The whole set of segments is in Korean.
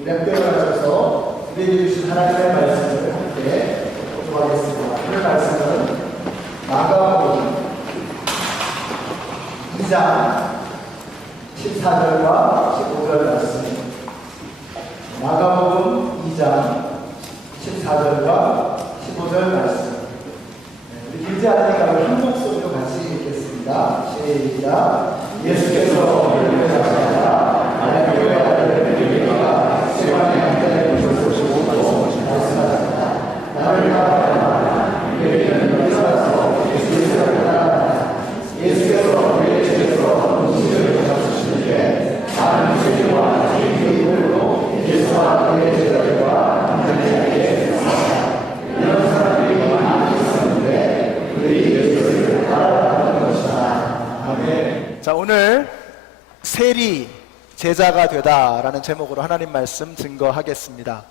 우리 학교에 가셔서 우리에게 주신 하나님의 말씀을 함께 공부하겠습니다. 오늘 말씀은 마가복음 2장 14절과 15절 말씀입니다. 마가복음 2장 14절과 15절 말씀. 우리 길지 않으니까 한 목소리로 같이 읽겠습니다. 시작. 예수께서 우리를 잡으시다가 만약 교회 아들을 우리가 세관의 한자를 보시고 말씀하셨다. 나를 따라가라. 우리는 여기 살아서 예수께서 따라가라. 예수께서 우리의 집에서 음식을 잡수시는데 많은 세리와 개인들로 예수와 그의 제자들과 남자에게 있었다. 이런 사람들이 많이 있었는데 그들이 예수를 따라가는 것이다. 아멘. 자, 오늘 세리 제자가 되다라는 제목으로 하나님 말씀 증거하겠습니다.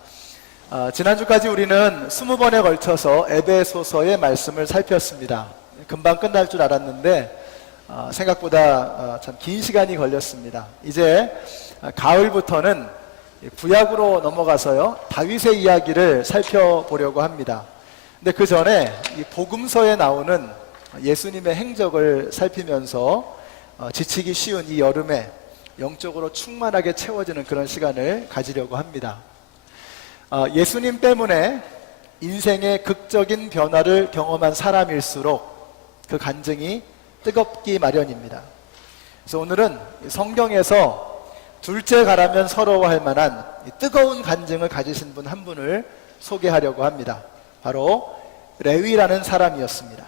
지난주까지 우리는 20번에 걸쳐서 에베소서의 말씀을 살폈습니다. 금방 끝날 줄 알았는데 생각보다 참 긴 시간이 걸렸습니다. 이제 가을부터는 구약으로 넘어가서요, 다윗의 이야기를 살펴보려고 합니다. 근데 그 전에 이 복음서에 나오는 예수님의 행적을 살피면서 지치기 쉬운 이 여름에 영적으로 충만하게 채워지는 그런 시간을 가지려고 합니다. 예수님 때문에 인생의 극적인 변화를 경험한 사람일수록 그 간증이 뜨겁기 마련입니다. 그래서 오늘은 성경에서 둘째 가라면 서러워할 만한 뜨거운 간증을 가지신 분 한 분을 소개하려고 합니다. 바로 레위라는 사람이었습니다.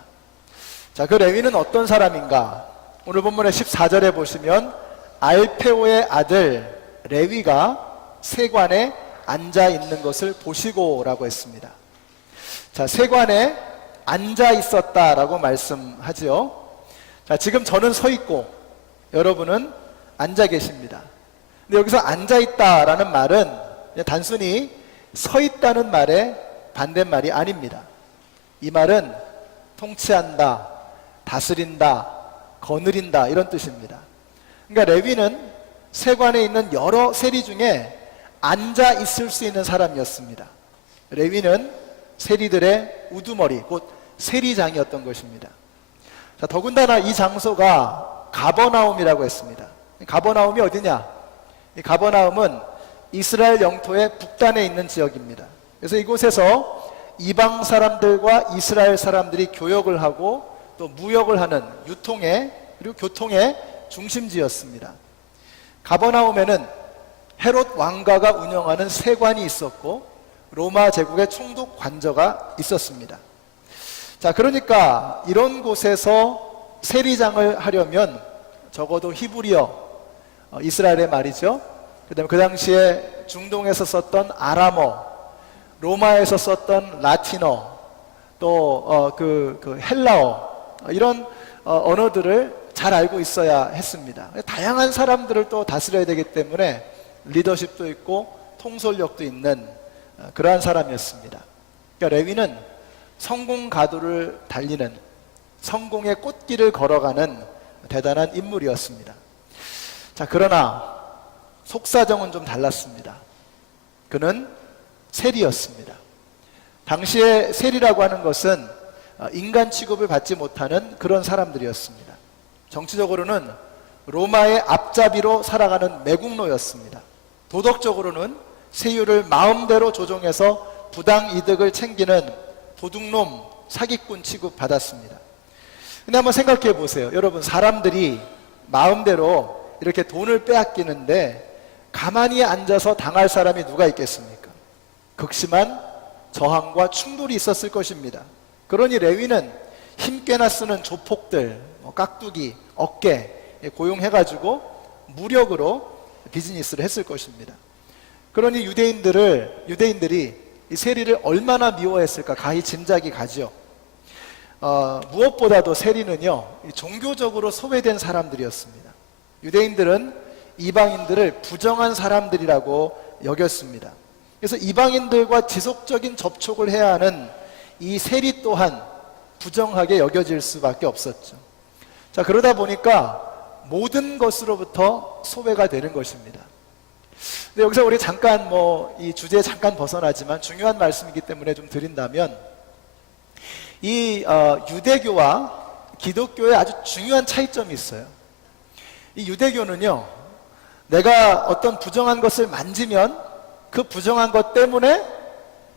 자, 그 레위는 어떤 사람인가? 오늘 본문의 14절에 보시면 알페오의 아들 레위가 세관에 앉아 있는 것을 보시고 라고 했습니다. 자, 세관에 앉아 있었다라고 말씀하지요. 자, 지금 저는 서 있고 여러분은 앉아 계십니다. 근데 여기서 앉아 있다라는 말은 그냥 단순히 서 있다는 말의 반대말이 아닙니다. 이 말은 통치한다, 다스린다, 거느린다 이런 뜻입니다. 그러니까 레위는 세관에 있는 여러 세리 중에 앉아 있을 수 있는 사람이었습니다. 레위는 세리들의 우두머리, 곧 세리장이었던 것입니다. 자, 더군다나 이 장소가 가버나움이라고 했습니다. 가버나움이 어디냐? 이 가버나움은 이스라엘 영토의 북단에 있는 지역입니다. 그래서 이곳에서 이방 사람들과 이스라엘 사람들이 교역을 하고 또 무역을 하는 유통의 그리고 교통의 중심지였습니다. 가버나움에는 헤롯 왕가가 운영하는 세관이 있었고 로마 제국의 총독 관저가 있었습니다. 자, 그러니까 이런 곳에서 세리장을 하려면 적어도 히브리어, 이스라엘의 말이죠. 그다음에 그 당시에 중동에서 썼던 아람어, 로마에서 썼던 라틴어, 또 헬라어 이런 언어들을 잘 알고 있어야 했습니다. 다양한 사람들을 또 다스려야 되기 때문에 리더십도 있고 통솔력도 있는 그러한 사람이었습니다. 그러니까 레위는 성공 가도를 달리는 성공의 꽃길을 걸어가는 대단한 인물이었습니다. 자, 그러나 속사정은 좀 달랐습니다. 그는 세리였습니다. 당시에 세리라고 하는 것은 인간 취급을 받지 못하는 그런 사람들이었습니다. 정치적으로는 로마의 앞잡이로 살아가는 매국노였습니다. 도덕적으로는 세율을 마음대로 조종해서 부당 이득을 챙기는 도둑놈, 사기꾼 취급받았습니다. 근데 한번 생각해 보세요. 여러분, 사람들이 마음대로 이렇게 돈을 빼앗기는데 가만히 앉아서 당할 사람이 누가 있겠습니까? 극심한 저항과 충돌이 있었을 것입니다. 그러니 레위는 힘께나 쓰는 조폭들, 깍두기, 어깨 고용해가지고 무력으로 비즈니스를 했을 것입니다. 그러니 유대인들이 이 세리를 얼마나 미워했을까 가히 짐작이 가죠. 무엇보다도 세리는요, 종교적으로 소외된 사람들이었습니다. 유대인들은 이방인들을 부정한 사람들이라고 여겼습니다. 그래서 이방인들과 지속적인 접촉을 해야 하는 이 세리 또한 부정하게 여겨질 수밖에 없었죠. 자, 그러다 보니까 모든 것으로부터 소외가 되는 것입니다. 근데 여기서 우리 잠깐 이 주제에 잠깐 벗어나지만 중요한 말씀이기 때문에 좀 드린다면, 이 유대교와 기독교에 아주 중요한 차이점이 있어요. 이 유대교는요, 내가 어떤 부정한 것을 만지면 그 부정한 것 때문에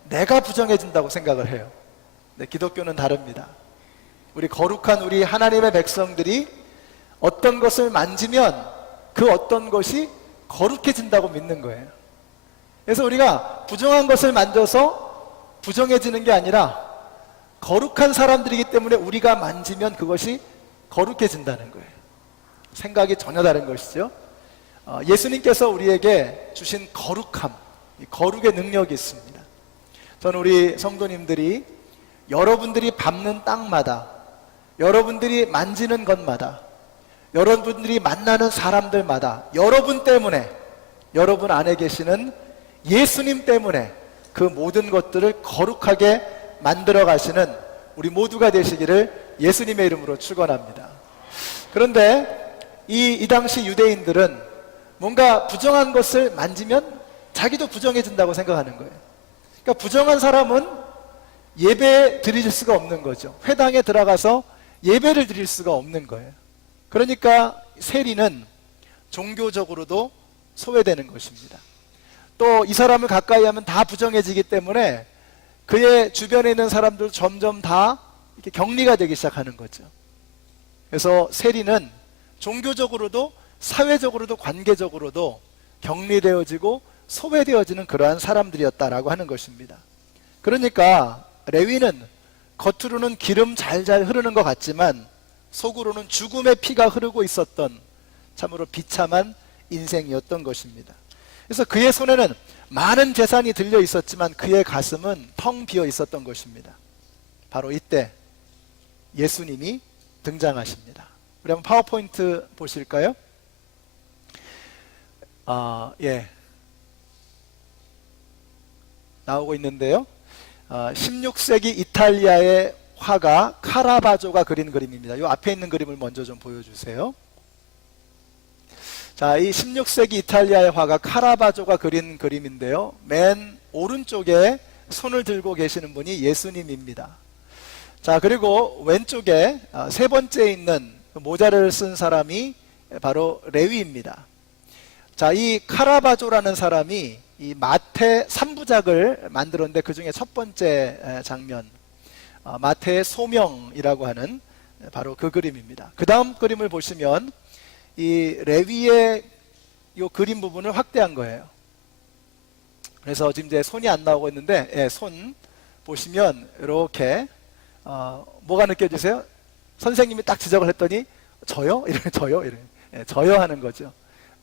내가 부정해진다고 생각을 해요. 근데 기독교는 다릅니다. 우리 거룩한 우리 하나님의 백성들이 어떤 것을 만지면 그 어떤 것이 거룩해진다고 믿는 거예요. 그래서 우리가 부정한 것을 만져서 부정해지는 게 아니라 거룩한 사람들이기 때문에 우리가 만지면 그것이 거룩해진다는 거예요. 생각이 전혀 다른 것이죠. 예수님께서 우리에게 주신 거룩함, 이 거룩의 능력이 있습니다. 저는 우리 성도님들이 여러분들이 밟는 땅마다, 여러분들이 만지는 것마다, 여러분들이 만나는 사람들마다 여러분 때문에, 여러분 안에 계시는 예수님 때문에 그 모든 것들을 거룩하게 만들어 가시는 우리 모두가 되시기를 예수님의 이름으로 축원합니다. 그런데 이 당시 유대인들은 뭔가 부정한 것을 만지면 자기도 부정해진다고 생각하는 거예요. 그러니까 부정한 사람은 예배 드릴 수가 없는 거죠. 회당에 들어가서 예배를 드릴 수가 없는 거예요. 그러니까 세리는 종교적으로도 소외되는 것입니다. 또 이 사람을 가까이 하면 다 부정해지기 때문에 그의 주변에 있는 사람들 점점 다 이렇게 격리가 되기 시작하는 거죠. 그래서 세리는 종교적으로도 사회적으로도 관계적으로도 격리되어지고 소외되어지는 그러한 사람들이었다라고 하는 것입니다. 그러니까 레위는 겉으로는 기름 잘잘 흐르는 것 같지만 속으로는 죽음의 피가 흐르고 있었던 참으로 비참한 인생이었던 것입니다. 그래서 그의 손에는 많은 재산이 들려 있었지만 그의 가슴은 텅 비어 있었던 것입니다. 바로 이때 예수님이 등장하십니다. 우리 한번 파워포인트 보실까요? 예, 나오고 있는데요. 16세기 이탈리아의 화가 카라바조가 그린 그림입니다. 이 앞에 있는 그림을 먼저 좀 보여주세요. 자, 이 16세기 이탈리아의 화가 카라바조가 그린 그림인데요. 맨 오른쪽에 손을 들고 계시는 분이 예수님입니다. 자, 그리고 왼쪽에 세 번째 있는 모자를 쓴 사람이 바로 레위입니다. 자, 이 카라바조라는 사람이 이 마태 3부작을 만들었는데 그 중에 첫 번째 장면, 마태의 소명이라고 하는 바로 그 그림입니다. 그 다음 그림을 보시면 이 레위의 이 그림 부분을 확대한 거예요. 그래서 지금 이제 손이 안 나오고 있는데, 예, 손 보시면 이렇게 뭐가 느껴지세요? 선생님이 딱 지적을 했더니 저요? 이런 저요? 이런, 예, 저요 하는 거죠.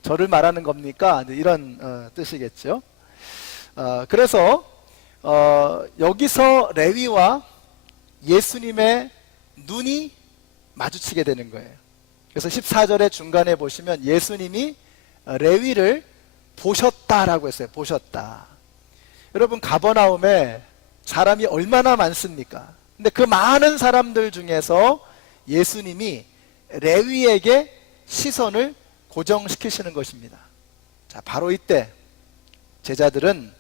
저를 말하는 겁니까? 이런 뜻이겠죠. 그래서 여기서 레위와 예수님의 눈이 마주치게 되는 거예요. 그래서 14절의 중간에 보시면 예수님이 레위를 보셨다라고 했어요. 보셨다. 여러분, 가버나움에 사람이 얼마나 많습니까? 근데 그 많은 사람들 중에서 예수님이 레위에게 시선을 고정시키시는 것입니다. 자, 바로 이때 제자들은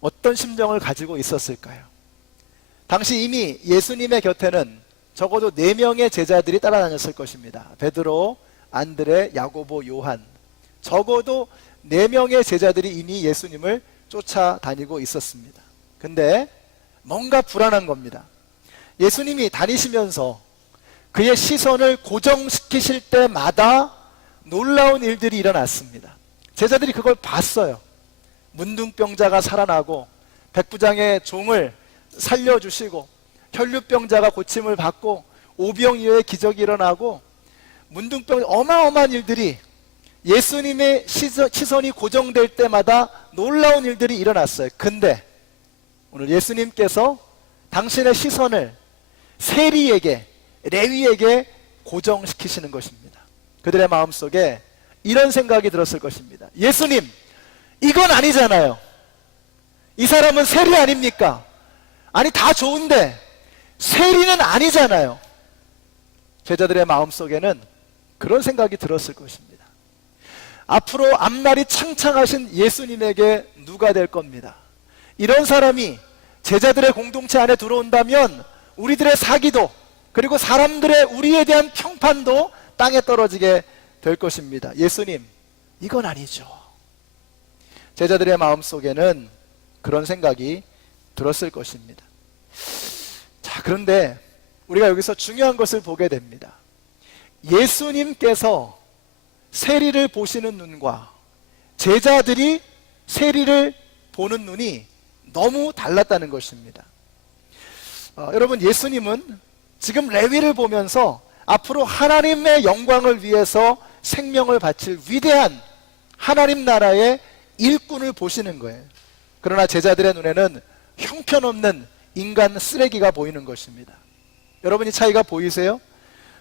어떤 심정을 가지고 있었을까요? 당시 이미 예수님의 곁에는 적어도 4명의 제자들이 따라다녔을 것입니다. 베드로, 안드레, 야고보, 요한. 적어도 4명의 제자들이 이미 예수님을 쫓아다니고 있었습니다. 근데 뭔가 불안한 겁니다. 예수님이 다니시면서 그의 시선을 고정시키실 때마다 놀라운 일들이 일어났습니다. 제자들이 그걸 봤어요. 문둥병자가 살아나고, 백부장의 종을 살려주시고, 혈류병자가 고침을 받고, 오병이어의 기적이 일어나고, 문둥병, 어마어마한 일들이 예수님의 시선이 고정될 때마다 놀라운 일들이 일어났어요. 근데 오늘 예수님께서 당신의 시선을 세리에게, 레위에게 고정시키시는 것입니다. 그들의 마음속에 이런 생각이 들었을 것입니다. 예수님, 이건 아니잖아요. 이 사람은 세리 아닙니까? 아니, 다 좋은데 세리는 아니잖아요. 제자들의 마음속에는 그런 생각이 들었을 것입니다. 앞으로 앞날이 창창하신 예수님에게 누가 될 겁니다. 이런 사람이 제자들의 공동체 안에 들어온다면 우리들의 사기도, 그리고 사람들의 우리에 대한 평판도 땅에 떨어지게 될 것입니다. 예수님, 이건 아니죠. 제자들의 마음속에는 그런 생각이 들었을 것입니다. 자, 그런데 우리가 여기서 중요한 것을 보게 됩니다. 예수님께서 세리를 보시는 눈과 제자들이 세리를 보는 눈이 너무 달랐다는 것입니다. 여러분, 예수님은 지금 레위를 보면서 앞으로 하나님의 영광을 위해서 생명을 바칠 위대한 하나님 나라의 일꾼을 보시는 거예요. 그러나 제자들의 눈에는 형편없는 인간 쓰레기가 보이는 것입니다. 여러분이 차이가 보이세요?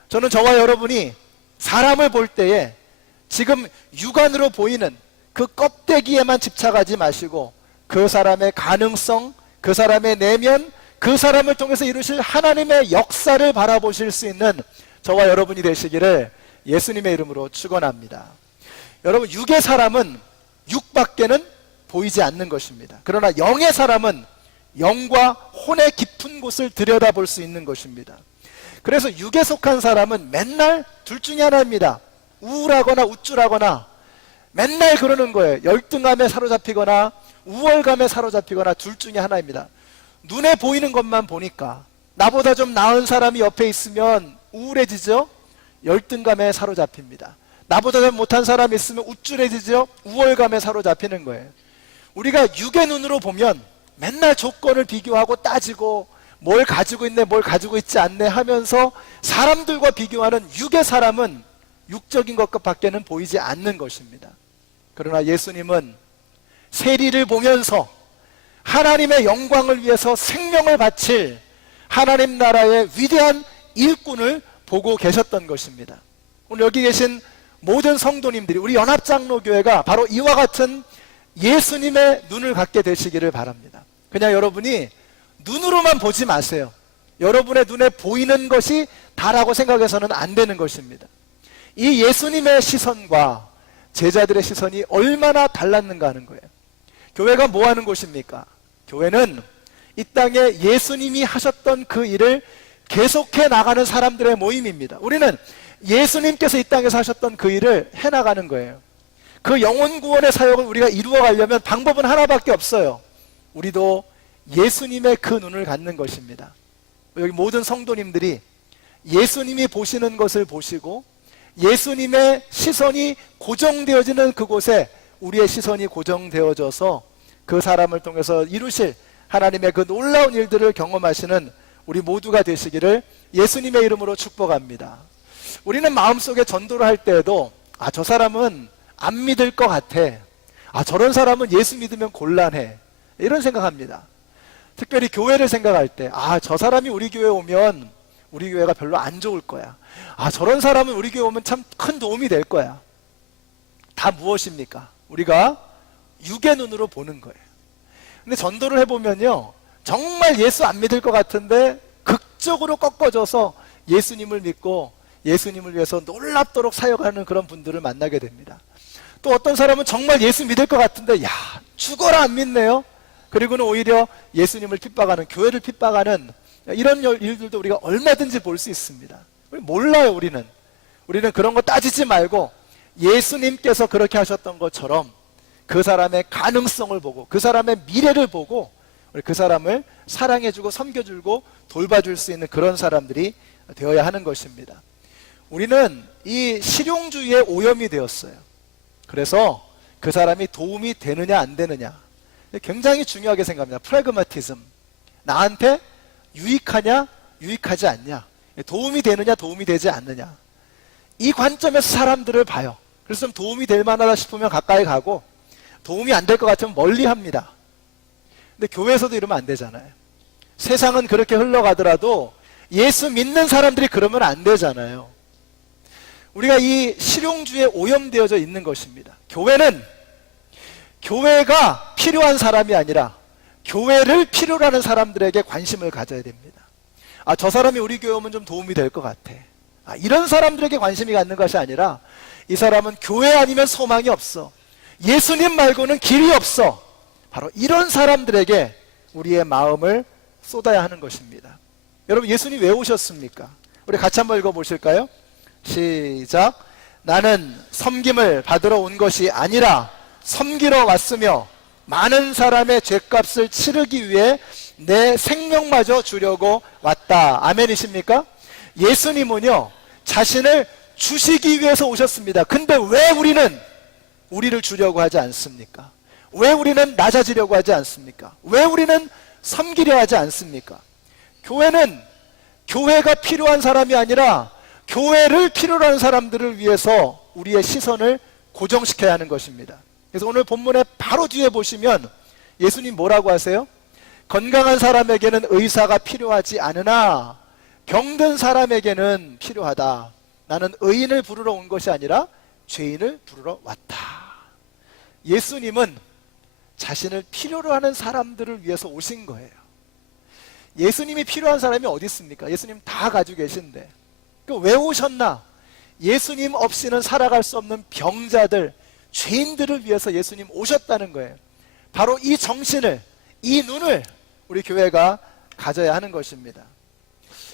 저는 저와 여러분이 사람을 볼 때에 지금 육안으로 보이는 그 껍데기에만 집착하지 마시고 그 사람의 가능성, 그 사람의 내면, 그 사람을 통해서 이루실 하나님의 역사를 바라보실 수 있는 저와 여러분이 되시기를 예수님의 이름으로 축원합니다. 여러분, 육의 사람은 육밖에는 보이지 않는 것입니다. 그러나 영의 사람은 영과 혼의 깊은 곳을 들여다볼 수 있는 것입니다. 그래서 육에 속한 사람은 맨날 둘 중에 하나입니다. 우울하거나 우쭐하거나 맨날 그러는 거예요. 열등감에 사로잡히거나 우월감에 사로잡히거나 둘 중에 하나입니다. 눈에 보이는 것만 보니까 나보다 좀 나은 사람이 옆에 있으면 우울해지죠? 열등감에 사로잡힙니다. 나보다 좀 못한 사람이 있으면 우쭐해지죠? 우월감에 사로잡히는 거예요. 우리가 육의 눈으로 보면 맨날 조건을 비교하고 따지고 뭘 가지고 있네, 뭘 가지고 있지 않네 하면서 사람들과 비교하는 육의 사람은 육적인 것밖에는 보이지 않는 것입니다. 그러나 예수님은 세리를 보면서 하나님의 영광을 위해서 생명을 바칠 하나님 나라의 위대한 일꾼을 보고 계셨던 것입니다. 오늘 여기 계신 모든 성도님들이, 우리 연합장로교회가 바로 이와 같은 예수님의 눈을 갖게 되시기를 바랍니다. 그냥 여러분이 눈으로만 보지 마세요. 여러분의 눈에 보이는 것이 다라고 생각해서는 안 되는 것입니다. 이 예수님의 시선과 제자들의 시선이 얼마나 달랐는가 하는 거예요. 교회가 뭐 하는 곳입니까? 교회는 이 땅에 예수님이 하셨던 그 일을 계속해 나가는 사람들의 모임입니다. 우리는 예수님께서 이 땅에서 하셨던 그 일을 해나가는 거예요. 그 영혼 구원의 사역을 우리가 이루어 가려면 방법은 하나밖에 없어요. 우리도 예수님의 그 눈을 갖는 것입니다. 여기 모든 성도님들이 예수님이 보시는 것을 보시고 예수님의 시선이 고정되어지는 그곳에 우리의 시선이 고정되어져서 그 사람을 통해서 이루실 하나님의 그 놀라운 일들을 경험하시는 우리 모두가 되시기를 예수님의 이름으로 축복합니다. 우리는 마음속에 전도를 할 때에도 저 사람은 안 믿을 것 같아, 저런 사람은 예수 믿으면 곤란해, 이런 생각합니다. 특별히 교회를 생각할 때 저 사람이 우리 교회 오면 우리 교회가 별로 안 좋을 거야, 저런 사람은 우리 교회 오면 참 큰 도움이 될 거야. 다 무엇입니까? 우리가 육의 눈으로 보는 거예요. 근데 전도를 해보면요, 정말 예수 안 믿을 것 같은데 극적으로 꺾어져서 예수님을 믿고 예수님을 위해서 놀랍도록 사역하는 그런 분들을 만나게 됩니다. 또 어떤 사람은 정말 예수 믿을 것 같은데 죽어라 안 믿네요. 그리고는 오히려 예수님을 핍박하는, 교회를 핍박하는 이런 일들도 우리가 얼마든지 볼 수 있습니다. 몰라요. 우리는 그런 거 따지지 말고 예수님께서 그렇게 하셨던 것처럼 그 사람의 가능성을 보고 그 사람의 미래를 보고 그 사람을 사랑해주고 섬겨주고 돌봐줄 수 있는 그런 사람들이 되어야 하는 것입니다. 우리는 이 실용주의에 오염이 되었어요. 그래서 그 사람이 도움이 되느냐 안 되느냐 굉장히 중요하게 생각합니다. 프래그마티즘, 나한테 유익하냐 유익하지 않냐, 도움이 되느냐 도움이 되지 않느냐, 이 관점에서 사람들을 봐요. 그래서 좀 도움이 될 만하다 싶으면 가까이 가고 도움이 안 될 것 같으면 멀리 합니다. 근데 교회에서도 이러면 안 되잖아요. 세상은 그렇게 흘러가더라도 예수 믿는 사람들이 그러면 안 되잖아요. 우리가 이 실용주의에 오염되어져 있는 것입니다. 교회가 필요한 사람이 아니라 교회를 필요로 하는 사람들에게 관심을 가져야 됩니다. 저 사람이 우리 교회 오면 좀 도움이 될 것 같아. 이런 사람들에게 관심이 갖는 것이 아니라 이 사람은 교회 아니면 소망이 없어. 예수님 말고는 길이 없어. 바로 이런 사람들에게 우리의 마음을 쏟아야 하는 것입니다. 여러분, 예수님 왜 오셨습니까? 우리 같이 한번 읽어보실까요? 시작. 나는 섬김을 받으러 온 것이 아니라 섬기러 왔으며 많은 사람의 죗값을 치르기 위해 내 생명마저 주려고 왔다. 아멘이십니까? 예수님은요, 자신을 주시기 위해서 오셨습니다. 근데 왜 우리는 우리를 주려고 하지 않습니까? 왜 우리는 낮아지려고 하지 않습니까? 왜 우리는 섬기려 하지 않습니까? 교회는 교회가 필요한 사람이 아니라 교회를 필요로 하는 사람들을 위해서 우리의 시선을 고정시켜야 하는 것입니다. 그래서 오늘 본문의 바로 뒤에 보시면 예수님 뭐라고 하세요? 건강한 사람에게는 의사가 필요하지 않으나 병든 사람에게는 필요하다. 나는 의인을 부르러 온 것이 아니라 죄인을 부르러 왔다. 예수님은 자신을 필요로 하는 사람들을 위해서 오신 거예요. 예수님이 필요한 사람이 어디 있습니까? 예수님 다 가지고 계신데 왜 오셨나? 예수님 없이는 살아갈 수 없는 병자들, 죄인들을 위해서 예수님 오셨다는 거예요. 바로 이 정신을, 이 눈을 우리 교회가 가져야 하는 것입니다.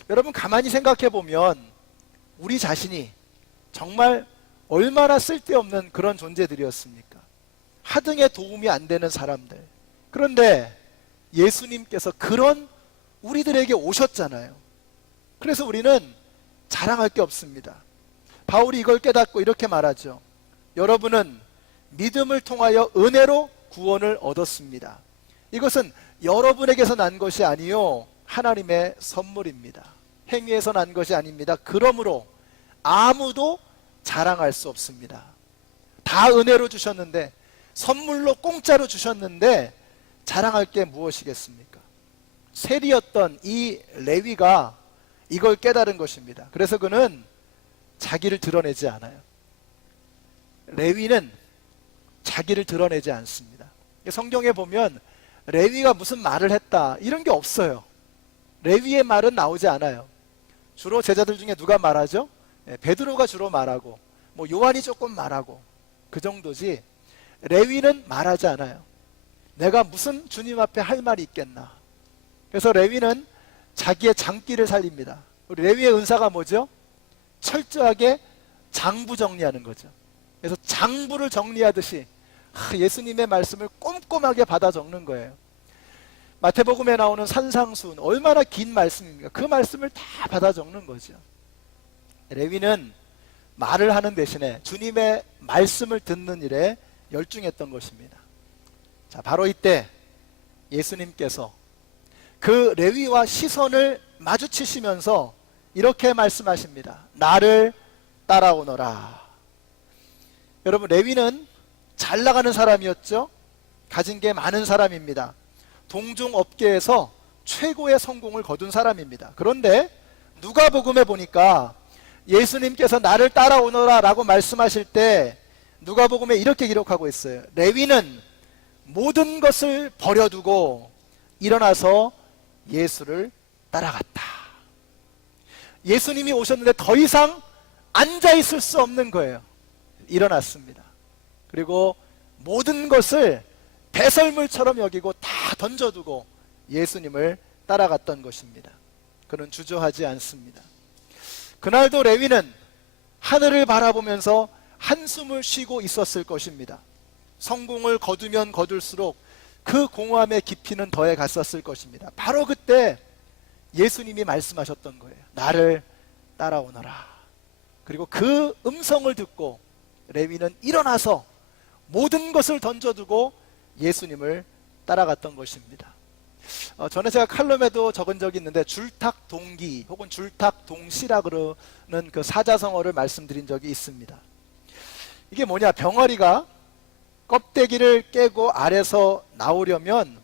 여러분, 가만히 생각해 보면 우리 자신이 정말 얼마나 쓸데없는 그런 존재들이었습니까? 하등에 도움이 안 되는 사람들. 그런데 예수님께서 그런 우리들에게 오셨잖아요. 그래서 우리는 자랑할 게 없습니다. 바울이 이걸 깨닫고 이렇게 말하죠. 여러분은 믿음을 통하여 은혜로 구원을 얻었습니다. 이것은 여러분에게서 난 것이 아니요 하나님의 선물입니다. 행위에서 난 것이 아닙니다. 그러므로 아무도 자랑할 수 없습니다. 다 은혜로 주셨는데, 선물로 공짜로 주셨는데 자랑할 게 무엇이겠습니까? 세리였던 이 레위가 이걸 깨달은 것입니다. 그래서 그는 자기를 드러내지 않아요. 레위는 자기를 드러내지 않습니다. 성경에 보면 레위가 무슨 말을 했다 이런 게 없어요. 레위의 말은 나오지 않아요. 주로 제자들 중에 누가 말하죠? 베드로가 주로 말하고 뭐 요한이 조금 말하고 그 정도지 레위는 말하지 않아요. 내가 무슨 주님 앞에 할 말이 있겠나. 그래서 레위는 자기의 장기를 살립니다. 우리 레위의 은사가 뭐죠? 철저하게 장부 정리하는 거죠. 그래서 장부를 정리하듯이 예수님의 말씀을 꼼꼼하게 받아 적는 거예요. 마태복음에 나오는 산상수훈, 얼마나 긴 말씀입니까? 그 말씀을 다 받아 적는 거죠. 레위는 말을 하는 대신에 주님의 말씀을 듣는 일에 열중했던 것입니다. 자, 바로 이때 예수님께서 그 레위와 시선을 마주치시면서 이렇게 말씀하십니다. 나를 따라오너라. 여러분, 레위는 잘 나가는 사람이었죠. 가진 게 많은 사람입니다. 동종업계에서 최고의 성공을 거둔 사람입니다. 그런데 누가복음에 보니까 예수님께서 나를 따라오너라 라고 말씀하실 때 누가복음에 이렇게 기록하고 있어요. 레위는 모든 것을 버려두고 일어나서 예수를 따라갔다. 예수님이 오셨는데 더 이상 앉아있을 수 없는 거예요. 일어났습니다. 그리고 모든 것을 배설물처럼 여기고 다 던져두고 예수님을 따라갔던 것입니다. 그는 주저하지 않습니다. 그날도 레위는 하늘을 바라보면서 한숨을 쉬고 있었을 것입니다. 성공을 거두면 거둘수록 그 공허함의 깊이는 더해 갔었을 것입니다. 바로 그때 예수님이 말씀하셨던 거예요. 나를 따라오너라. 그리고 그 음성을 듣고 레위는 일어나서 모든 것을 던져두고 예수님을 따라갔던 것입니다. 전에 제가 칼럼에도 적은 적이 있는데 줄탁동기 혹은 줄탁동시라 그러는 그 사자성어를 말씀드린 적이 있습니다. 이게 뭐냐, 병아리가 껍데기를 깨고 알에서 나오려면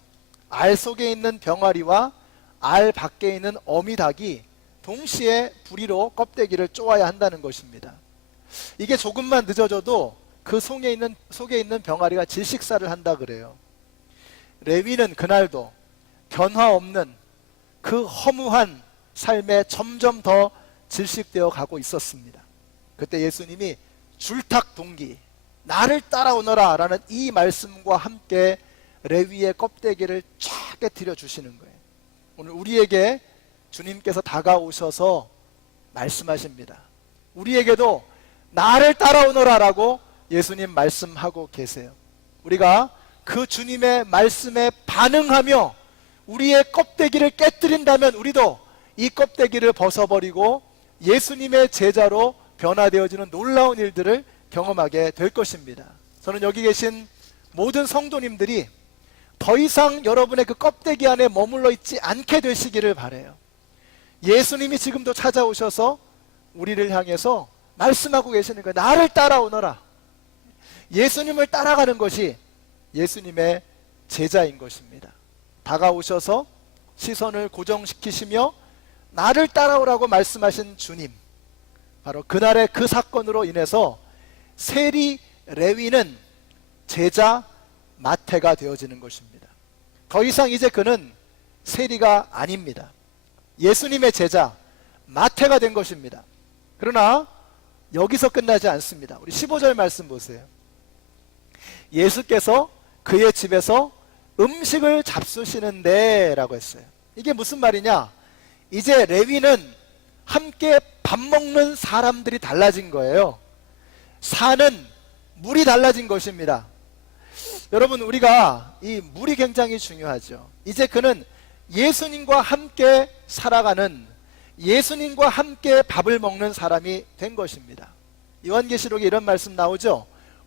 알 속에 있는 병아리와 알 밖에 있는 어미닭이 동시에 부리로 껍데기를 쪼아야 한다는 것입니다. 이게 조금만 늦어져도 그 속에 있는 병아리가 질식사를 한다 그래요. 레위는 그날도 변화 없는 그 허무한 삶에 점점 더 질식되어 가고 있었습니다. 그때 예수님이 줄탁 동기, 나를 따라오너라 라는 이 말씀과 함께 레위의 껍데기를 쫙 깨뜨려 주시는 거예요. 오늘 우리에게 주님께서 다가오셔서 말씀하십니다. 우리에게도 나를 따라오너라 라고 예수님 말씀하고 계세요. 우리가 그 주님의 말씀에 반응하며 우리의 껍데기를 깨뜨린다면 우리도 이 껍데기를 벗어버리고 예수님의 제자로 변화되어지는 놀라운 일들을 경험하게 될 것입니다. 저는 여기 계신 모든 성도님들이 더 이상 여러분의 그 껍데기 안에 머물러 있지 않게 되시기를 바라요. 예수님이 지금도 찾아오셔서 우리를 향해서 말씀하고 계시는 거예요. 나를 따라오너라. 예수님을 따라가는 것이 예수님의 제자인 것입니다. 다가오셔서 시선을 고정시키시며 나를 따라오라고 말씀하신 주님, 바로 그날의 그 사건으로 인해서 세리 레위는 제자 마태가 되어지는 것입니다. 더 이상 이제 그는 세리가 아닙니다. 예수님의 제자 마태가 된 것입니다. 그러나 여기서 끝나지 않습니다. 우리 15절 말씀 보세요. 예수께서 그의 집에서 음식을 잡수시는데 라고 했어요. 이게 무슨 말이냐? 이제 레위는 함께 밥 먹는 사람들이 달라진 거예요. 사는 물이 달라진 것입니다. 여러분, 우리가 이 물이 굉장히 중요하죠. 이제 그는 예수님과 함께 살아가는, 예수님과 함께 밥을 먹는 사람이 된 것입니다. 요한계시록에 이런 말씀 나오죠.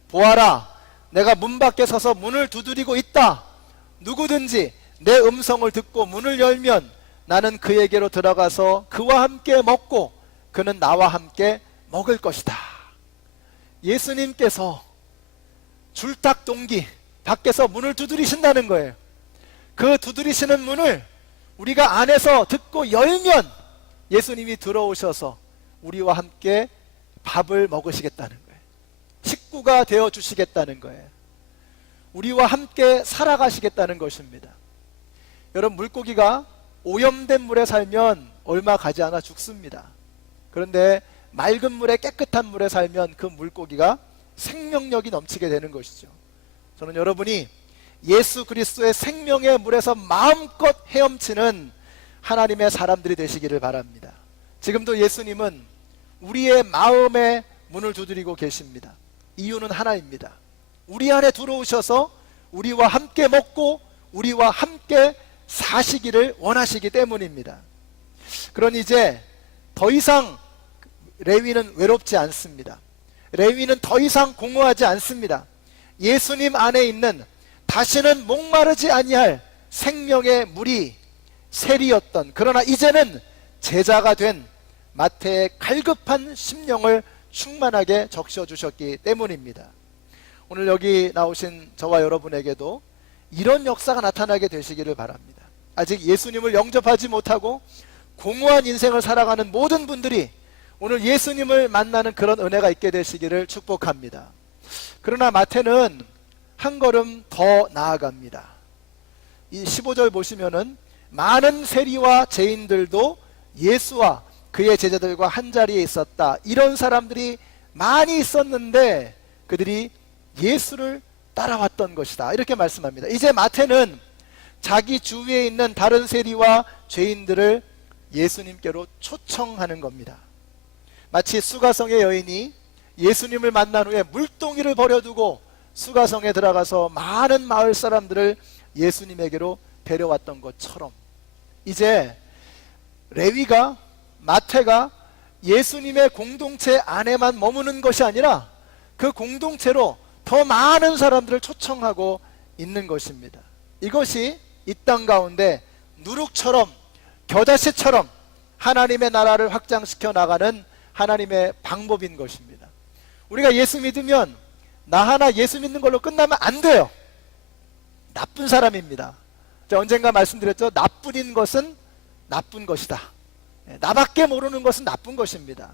보아라, 내가 문 밖에 서서 문을 두드리고 있다. 누구든지 내 음성을 듣고 문을 열면 나는 그에게로 들어가서 그와 함께 먹고 그는 나와 함께 먹을 것이다. 예수님께서 줄탁 동기 밖에서 문을 두드리신다는 거예요. 그 두드리시는 문을 우리가 안에서 듣고 열면 예수님이 들어오셔서 우리와 함께 밥을 먹으시겠다는 거예요. 식구가 되어 주시겠다는 거예요. 우리와 함께 살아가시겠다는 것입니다. 여러분, 물고기가 오염된 물에 살면 얼마 가지 않아 죽습니다. 그런데 맑은 물에, 깨끗한 물에 살면 그 물고기가 생명력이 넘치게 되는 것이죠. 저는 여러분이 예수 그리스도의 생명의 물에서 마음껏 헤엄치는 하나님의 사람들이 되시기를 바랍니다. 지금도 예수님은 우리의 마음의 문을 두드리고 계십니다. 이유는 하나입니다. 우리 안에 들어오셔서 우리와 함께 먹고 우리와 함께 사시기를 원하시기 때문입니다. 그러니 이제 더 이상 레위는 외롭지 않습니다. 레위는 더 이상 공허하지 않습니다. 예수님 안에 있는 다시는 목마르지 아니할 생명의 물이 세리였던, 그러나 이제는 제자가 된 마태의 갈급한 심령을 충만하게 적셔주셨기 때문입니다. 오늘 여기 나오신 저와 여러분에게도 이런 역사가 나타나게 되시기를 바랍니다. 아직 예수님을 영접하지 못하고 공허한 인생을 살아가는 모든 분들이 오늘 예수님을 만나는 그런 은혜가 있게 되시기를 축복합니다. 그러나 마태는 한 걸음 더 나아갑니다. 이 15절 보시면은 많은 세리와 죄인들도 예수와 그의 제자들과 한자리에 있었다. 이런 사람들이 많이 있었는데 그들이 예수를 따라왔던 것이다. 이렇게 말씀합니다. 이제 마태는 자기 주위에 있는 다른 세리와 죄인들을 예수님께로 초청하는 겁니다. 마치 수가성의 여인이 예수님을 만난 후에 물동이를 버려두고 수가성에 들어가서 많은 마을 사람들을 예수님에게로 데려왔던 것처럼 이제 레위가, 마태가 예수님의 공동체 안에만 머무는 것이 아니라 그 공동체로 더 많은 사람들을 초청하고 있는 것입니다. 이것이 이 땅 가운데 누룩처럼, 겨자씨처럼 하나님의 나라를 확장시켜 나가는 하나님의 방법인 것입니다. 우리가 예수 믿으면 나 하나 예수 믿는 걸로 끝나면 안 돼요. 나쁜 사람입니다. 제가 언젠가 말씀드렸죠. 나뿐인 것은 나쁜 것이다. 나밖에 모르는 것은 나쁜 것입니다.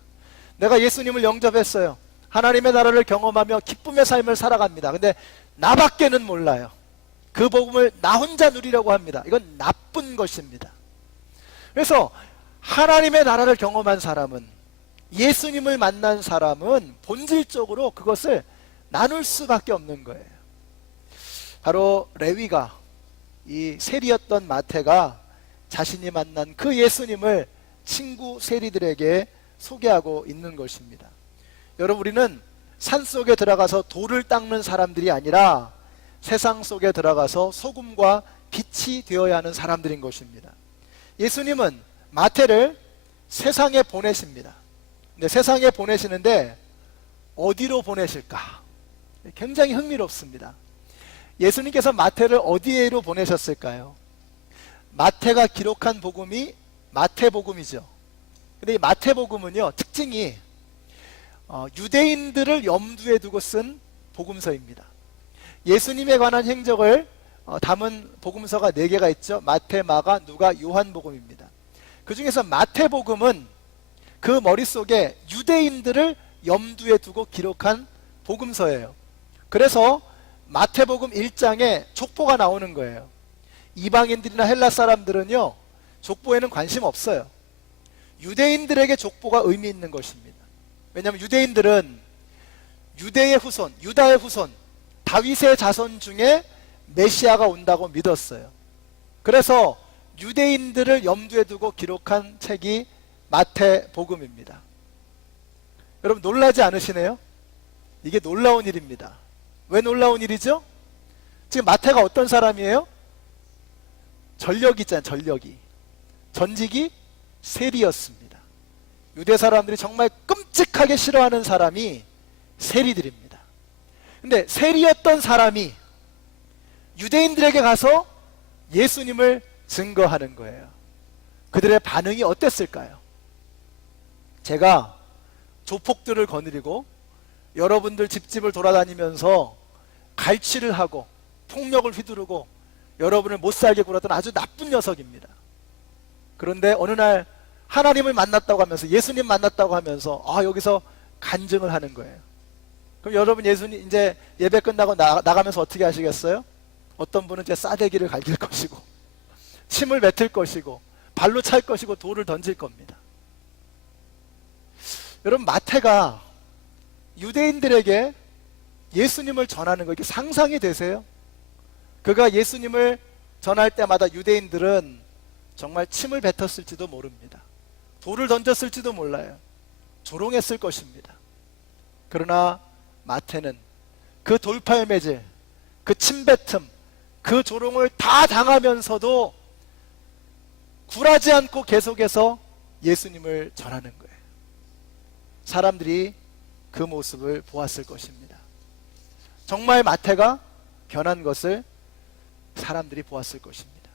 내가 예수님을 영접했어요. 하나님의 나라를 경험하며 기쁨의 삶을 살아갑니다. 근데 나밖에는 몰라요. 그 복음을 나 혼자 누리려고 합니다. 이건 나쁜 것입니다. 그래서 하나님의 나라를 경험한 사람은, 예수님을 만난 사람은 본질적으로 그것을 나눌 수밖에 없는 거예요. 바로 레위가, 이 세리였던 마태가 자신이 만난 그 예수님을 친구 세리들에게 소개하고 있는 것입니다. 여러분, 우리는 산속에 들어가서 돌을 닦는 사람들이 아니라 세상 속에 들어가서 소금과 빛이 되어야 하는 사람들인 것입니다. 예수님은 마태를 세상에 보내십니다. 근데 세상에 보내시는데 어디로 보내실까? 굉장히 흥미롭습니다. 예수님께서 마태를 어디로 보내셨을까요? 마태가 기록한 복음이 마태복음이죠. 근데 이 마태복음은요, 특징이 유대인들을 염두에 두고 쓴 복음서입니다. 예수님에 관한 행적을 담은 복음서가 4개가 있죠. 마태, 마가, 누가, 요한복음입니다. 그 중에서 마태복음은 그 머릿속에 유대인들을 염두에 두고 기록한 복음서예요. 그래서 마태복음 1장에 족보가 나오는 거예요. 이방인들이나 헬라 사람들은요, 족보에는 관심 없어요. 유대인들에게 족보가 의미 있는 것입니다. 왜냐하면 유대인들은 유대의 후손, 유다의 후손, 다윗의 자손 중에 메시아가 온다고 믿었어요. 그래서 유대인들을 염두에 두고 기록한 책이 마태복음입니다. 여러분, 놀라지 않으시네요? 이게 놀라운 일입니다. 왜 놀라운 일이죠? 지금 마태가 어떤 사람이에요? 전력이 있잖아요. 전직이 세리였습니다. 유대 사람들이 정말 끔찍하게 싫어하는 사람이 세리들입니다. 근데 세리였던 사람이 유대인들에게 가서 예수님을 증거하는 거예요. 그들의 반응이 어땠을까요? 제가 조폭들을 거느리고 여러분들 집집을 돌아다니면서 갈취를 하고 폭력을 휘두르고 여러분을 못살게 굴었던 아주 나쁜 녀석입니다. 그런데 어느 날 하나님을 만났다고 하면서, 예수님 만났다고 하면서 여기서 간증을 하는 거예요. 그럼 여러분, 예수님 이제 예배 끝나고 나가면서 어떻게 하시겠어요? 어떤 분은 이제 싸대기를 갈길 것이고 침을 뱉을 것이고 발로 찰 것이고 돌을 던질 겁니다. 여러분, 마태가 유대인들에게 예수님을 전하는 거, 이게 상상이 되세요? 그가 예수님을 전할 때마다 유대인들은 정말 침을 뱉었을지도 모릅니다. 돌을 던졌을지도 몰라요. 조롱했을 것입니다. 그러나 마태는 그 돌팔매질, 그 침뱉음, 그 조롱을 다 당하면서도 굴하지 않고 계속해서 예수님을 전하는 거예요. 사람들이 그 모습을 보았을 것입니다. 정말 마태가 변한 것을 사람들이 보았을 것입니다.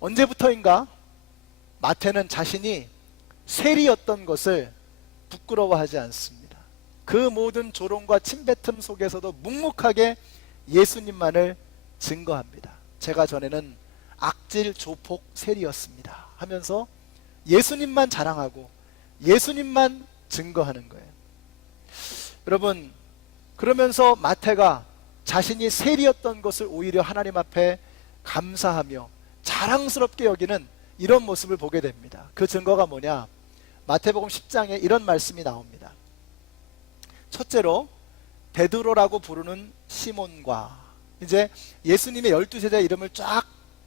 언제부터인가 마태는 자신이 세리였던 것을 부끄러워하지 않습니다. 그 모든 조롱과 침뱉음 속에서도 묵묵하게 예수님만을 증거합니다. 제가 전에는 악질 조폭 세리였습니다 하면서 예수님만 자랑하고 예수님만 증거하는 거예요. 여러분, 그러면서 마태가 자신이 세리였던 것을 오히려 하나님 앞에 감사하며 자랑스럽게 여기는 이런 모습을 보게 됩니다. 그 증거가 뭐냐? 마태복음 10장에 이런 말씀이 나옵니다. 첫째로 베드로라고 부르는 시몬과, 이제 예수님의 12세대 이름을 쫙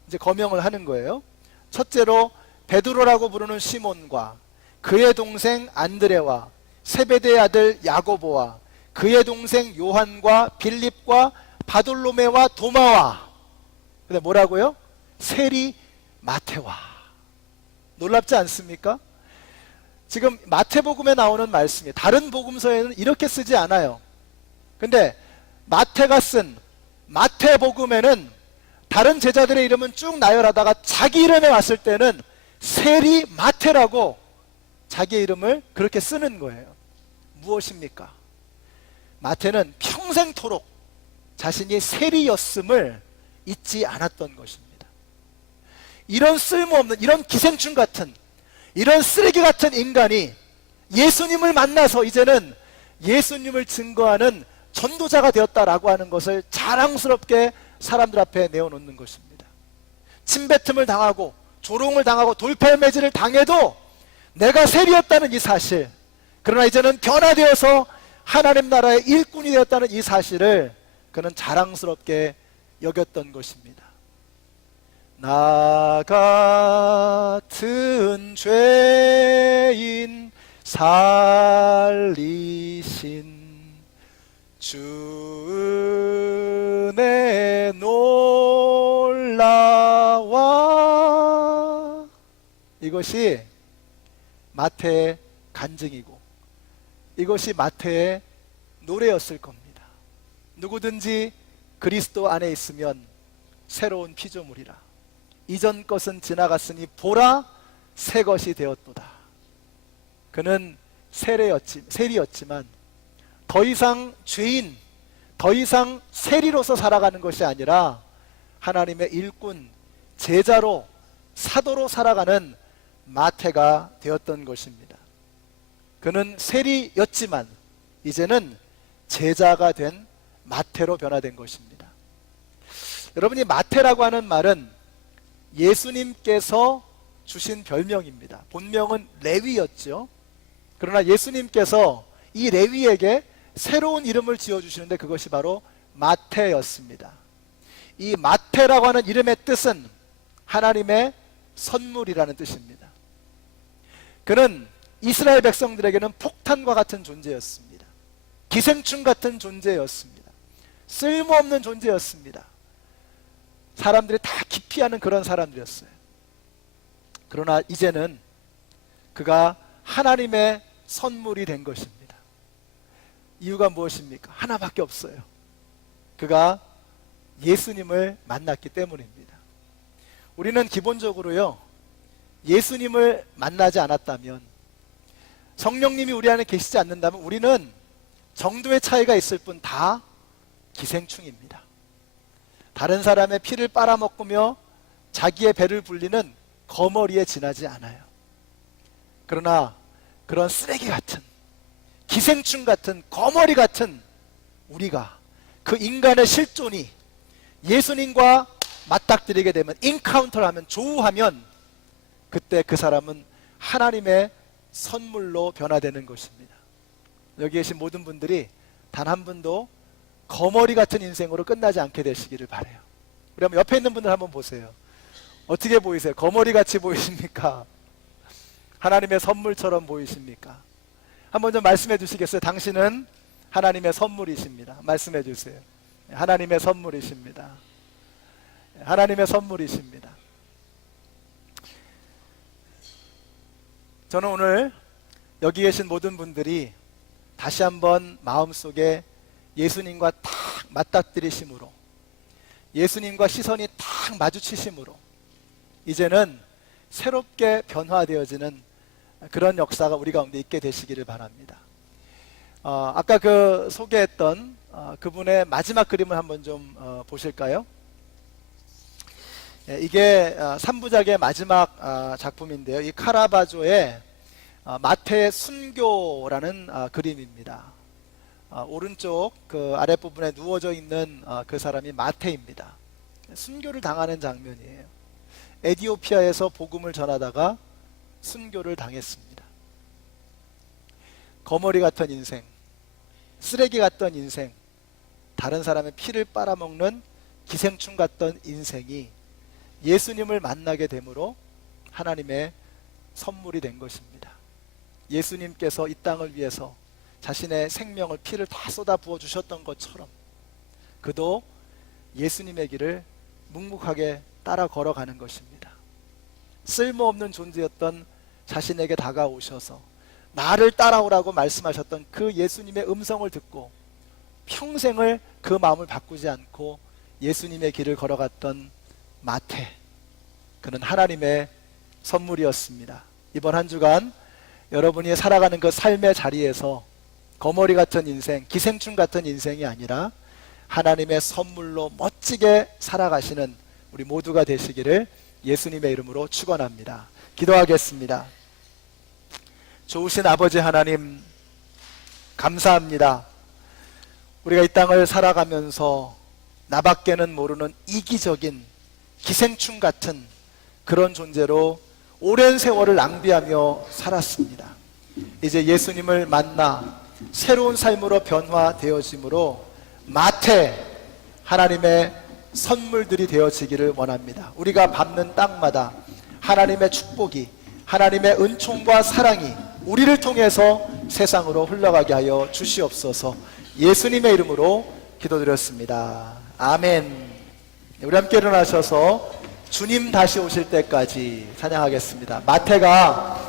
이제 거명을 하는 거예요. 첫째로 베드로라고 부르는 시몬과 그의 동생 안드레와 세베대의 아들 야고보와 그의 동생 요한과 빌립과 바돌로메와 도마와, 근데 뭐라고요? 세리 마태와. 놀랍지 않습니까? 지금 마태복음에 나오는 말씀이 다른 복음서에는 이렇게 쓰지 않아요. 근데 마태가 쓴 마태복음에는 다른 제자들의 이름은 쭉 나열하다가 자기 이름에 왔을 때는 세리 마태라고 자기의 이름을 그렇게 쓰는 거예요. 무엇입니까? 마태는 평생토록 자신이 세리였음을 잊지 않았던 것입니다. 이런 쓸모없는, 이런 기생충 같은, 이런 쓰레기 같은 인간이 예수님을 만나서 이제는 예수님을 증거하는 전도자가 되었다라고 하는 것을 자랑스럽게 사람들 앞에 내어놓는 것입니다. 침뱉음을 당하고 조롱을 당하고 돌팔매질을 당해도 내가 셀이었다는 이 사실, 그러나 이제는 변화되어서 하나님 나라의 일꾼이 되었다는 이 사실을 그는 자랑스럽게 여겼던 것입니다. 나 같은 죄인 살리신 주 은혜 놀라와. 이것이 마태의 간증이고 이것이 마태의 노래였을 겁니다. 누구든지 그리스도 안에 있으면 새로운 피조물이라. 이전 것은 지나갔으니 보라 새 것이 되었도다. 그는 세리였지만 더 이상 죄인, 더 이상 세리로서 살아가는 것이 아니라 하나님의 일꾼, 제자로, 사도로 살아가는 마태가 되었던 것입니다. 그는 세리였지만 이제는 제자가 된 마태로 변화된 것입니다. 여러분이 마태라고 하는 말은 예수님께서 주신 별명입니다. 본명은 레위였죠. 그러나 예수님께서 이 레위에게 새로운 이름을 지어주시는데 그것이 바로 마태였습니다. 이 마태라고 하는 이름의 뜻은 하나님의 선물이라는 뜻입니다. 그는 이스라엘 백성들에게는 폭탄과 같은 존재였습니다. 기생충 같은 존재였습니다. 쓸모없는 존재였습니다. 사람들이 다 기피하는 그런 사람들이었어요. 그러나 이제는 그가 하나님의 선물이 된 것입니다. 이유가 무엇입니까? 하나밖에 없어요. 그가 예수님을 만났기 때문입니다. 우리는 기본적으로요, 예수님을 만나지 않았다면, 성령님이 우리 안에 계시지 않는다면 우리는 정도의 차이가 있을 뿐 다 기생충입니다. 다른 사람의 피를 빨아먹으며 자기의 배를 불리는 거머리에 지나지 않아요. 그러나 그런 쓰레기 같은, 기생충 같은, 거머리 같은 우리가, 그 인간의 실존이 예수님과 맞닥뜨리게 되면, 인카운터를 하면, 조우하면 그때 그 사람은 하나님의 선물로 변화되는 것입니다. 여기 계신 모든 분들이 단 한 분도 거머리 같은 인생으로 끝나지 않게 되시기를 바라요. 우리 한번 옆에 있는 분들 한번 보세요. 어떻게 보이세요? 거머리 같이 보이십니까? 하나님의 선물처럼 보이십니까? 한번 좀 말씀해 주시겠어요? 당신은 하나님의 선물이십니다. 말씀해 주세요. 하나님의 선물이십니다. 하나님의 선물이십니다. 저는 오늘 여기 계신 모든 분들이 다시 한번 마음속에 예수님과 딱 맞닥뜨리심으로, 예수님과 시선이 딱 마주치심으로 이제는 새롭게 변화되어지는 그런 역사가 우리 가운데 있게 되시기를 바랍니다. 아까 그 소개했던 그분의 마지막 그림을 한번 좀 보실까요? 이게 3부작의 마지막 작품인데요. 이 카라바조의 마태의 순교라는 그림입니다. 오른쪽 그 아랫부분에 누워져 있는 그 사람이 마태입니다. 순교를 당하는 장면이에요. 에티오피아에서 복음을 전하다가 순교를 당했습니다. 거머리 같은 인생, 쓰레기 같던 인생, 다른 사람의 피를 빨아먹는 기생충 같던 인생이 예수님을 만나게 됨으로 하나님의 선물이 된 것입니다. 예수님께서 이 땅을 위해서 자신의 생명을, 피를 다 쏟아 부어 주셨던 것처럼 그도 예수님의 길을 묵묵하게 따라 걸어가는 것입니다. 쓸모없는 존재였던 자신에게 다가오셔서 나를 따라오라고 말씀하셨던 그 예수님의 음성을 듣고 평생을 그 마음을 바꾸지 않고 예수님의 길을 걸어갔던 마태, 그는 하나님의 선물이었습니다. 이번 한 주간 여러분이 살아가는 그 삶의 자리에서 거머리 같은 인생, 기생충 같은 인생이 아니라 하나님의 선물로 멋지게 살아가시는 우리 모두가 되시기를 예수님의 이름으로 축원합니다. 기도하겠습니다. 좋으신 아버지 하나님, 감사합니다. 우리가 이 땅을 살아가면서 나밖에는 모르는 이기적인 기생충 같은 그런 존재로 오랜 세월을 낭비하며 살았습니다. 이제 예수님을 만나 새로운 삶으로 변화되어짐으로 마태, 하나님의 선물들이 되어지기를 원합니다. 우리가 밟는 땅마다 하나님의 축복이, 하나님의 은총과 사랑이 우리를 통해서 세상으로 흘러가게 하여 주시옵소서. 예수님의 이름으로 기도드렸습니다. 아멘. 우리 함께 일어나셔서 주님 다시 오실 때까지 찬양하겠습니다. 마태가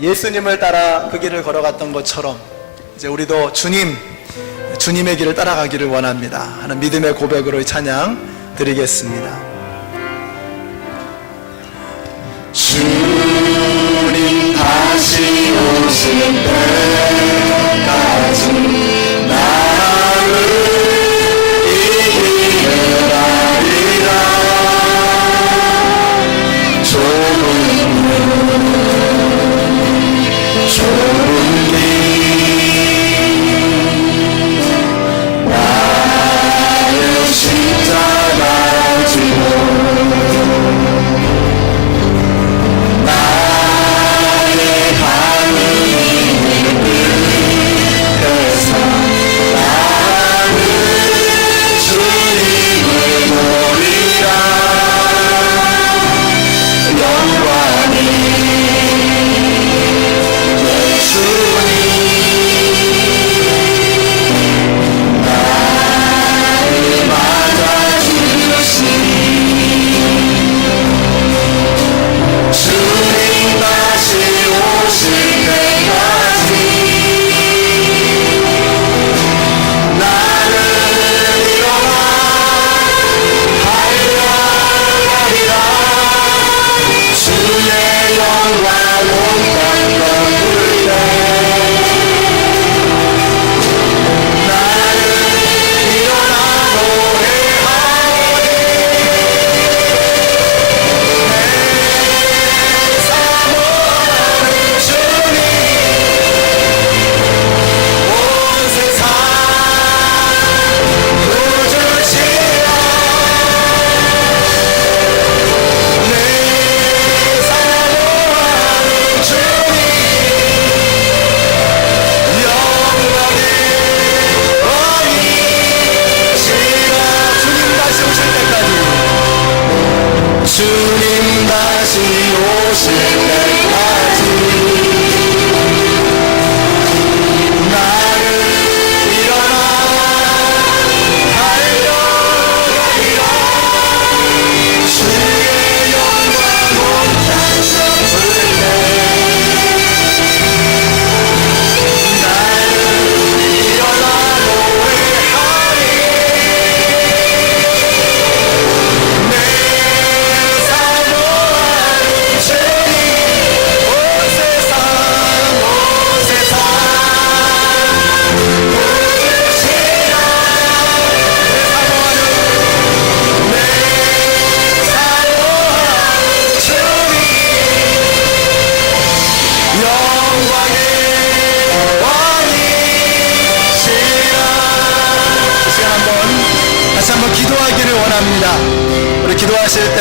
예수님을 따라 그 길을 걸어갔던 것처럼 이제 우리도 주님의 길을 따라가기를 원합니다 하는 믿음의 고백으로 찬양 드리겠습니다. 주님 다시 오실 때까지 나를 이기는 아리라. 좁은 길 나의 십자가 지고 나의 강이 그래서 나는 주님을 노리라. 영광이 내 주님 나를 맞아주시니 주님 다시 오실 때까지 나는 일어나 달려가리라. 주의 영광 온 땅 덮을 때 나는 일어나 노래하오니 사모하는 주님 온 세상 구주시여 내 사모하는 주님 영광의 왕이시여. 주님 다시 오실 때까지 주님 다시 오실 때까지 나를 일어나 달려가리라. 주의 영광 온 땅 덮을 때 나는 일어나 노래하리. 내 사모하는 주님 온 세상 구주시여 내 사모하는 주님 영광의 왕이시여. 이 시간 다시 한번 기도하기를 원합니다. 우리 기도하실 때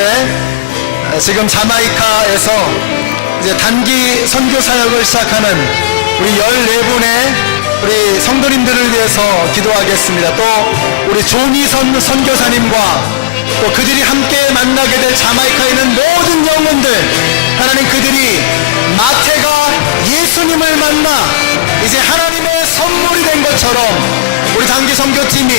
지금 자마이카에서 이제 단기 선교 사역을 시작하는 우리 14분의 우리 성도님들을 위해서 기도하겠습니다. 또 우리 조미선 선교사님과 또 그들이 함께 만나게 될 자마이카에 있는 모든 영혼들, 하나님 그들이 마태가 예수님을 만나 이제 하나님의 선물이 된 것처럼 우리 단기 선교팀이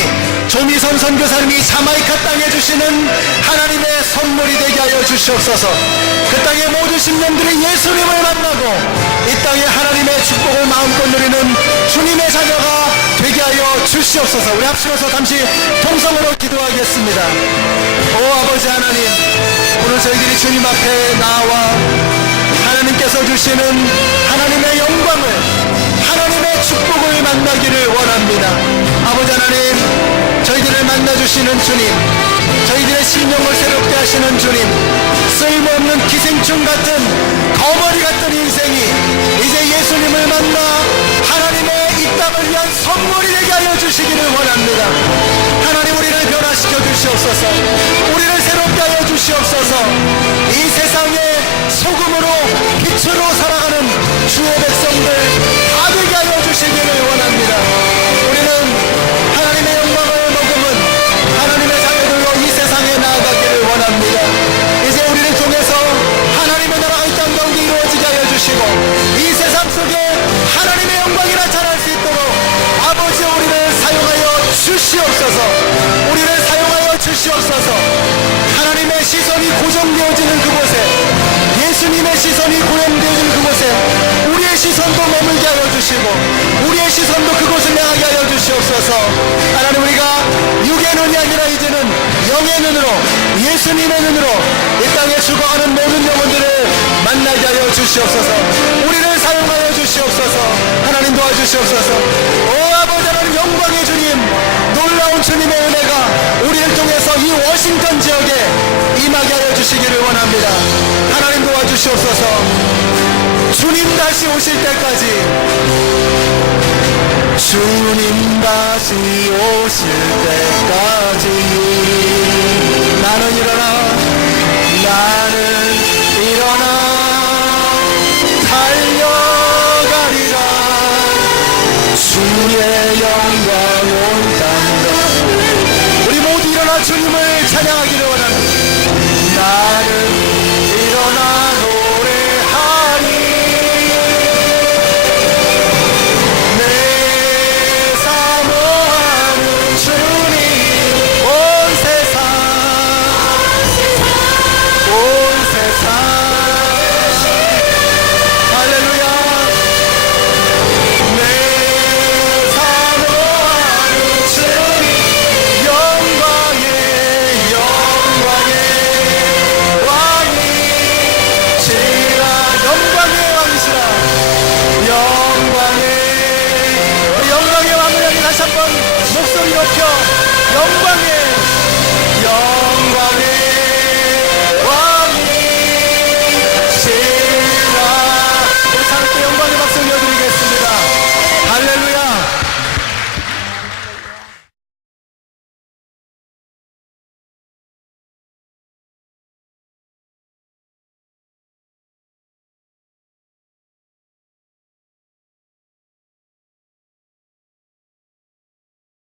조미선 선교사님이 자마이카 땅에 주시는 하나님의 선물이 되게 하여 주시옵소서. 그 땅의 모든 심령들이 예수님을 만나고 이 땅에 하나님의 축복을 마음껏 누리는 주님의 자녀가 되게 하여 주시옵소서. 우리 합심해서 잠시 통성으로 기도하겠습니다. 오 아버지 하나님, 오늘 저희들이 주님 앞에 나와 하나님께서 주시는 하나님의 영광을, 하나님의 축복을 만나기를 원합니다. 아버지 하나님, 저희들을 만나주시는 주님, 저희들의 심령을 새롭게 하시는 주님, 쓸모없는 기생충 같은 거머리 같은 인생이 이제 예수님을 만나 하나님의 이 땅을 위한 선물이 되게 하여 주시기를 원합니다. 하나님, 우리를 변화시켜 주시옵소서. 우리를 새롭게 하여 주시옵소서. 이 세상의 소금으로 빛으로 살아가는 주의 백성들 다 되게 하여 주시기를 원합니다. 우리는 하나님의 영광을 머금은 하나님의 자녀들로 이 세상에 나아가기를 원합니다. 이제 우리를 통해서 하나님의 나라가 이 땅 가운데 이루어지게 하여 주시고 이 세상 속에 하나님의 영광이 나타날 수 있도록 아버지 우리를 사용하여 주시옵소서. 우리를 사용하여 주시옵소서. 하나님의 시선이 고정되어지는 그곳에, 예수님의 시선이 고정되어지는 그곳에 우리의 시선도 머물게 하여 주시고 우리의 시선도 그곳을 향하게 하여 주시옵소서. 하나님, 우리가 육의 눈이 아니라 이제는 영의 눈으로, 예수님의 눈으로 이 땅에 죽어가는 모든 영혼들을 만나게 하여 주시옵소서. 우리를 사용하여 주시옵소서. 하나님 도와주시옵소서. 오 아버지 하나님, 영광의 주님, 놀라운 주님의 은혜가 우리를 통해서 이 워싱턴 지역에 임하게 하여 주시기를 원합니다. 하나님 도와주시옵소서. 주님 다시 오실 때까지, 주님 다시 오실 때까지 나는 일어나 달려가리라. 주의 영광 온 땅. 우리 모두 일어나 주님을 찬양하기를 원합니다. 나는 일어나 노래하리. 내 사모하는 주님, 온 세상 할렐루야. 내 사모하는 주님, 영광의 왕이시라. 영광의 왕이시라. 영광의 왕을 향해 다시 한번 목소리 높여 영광의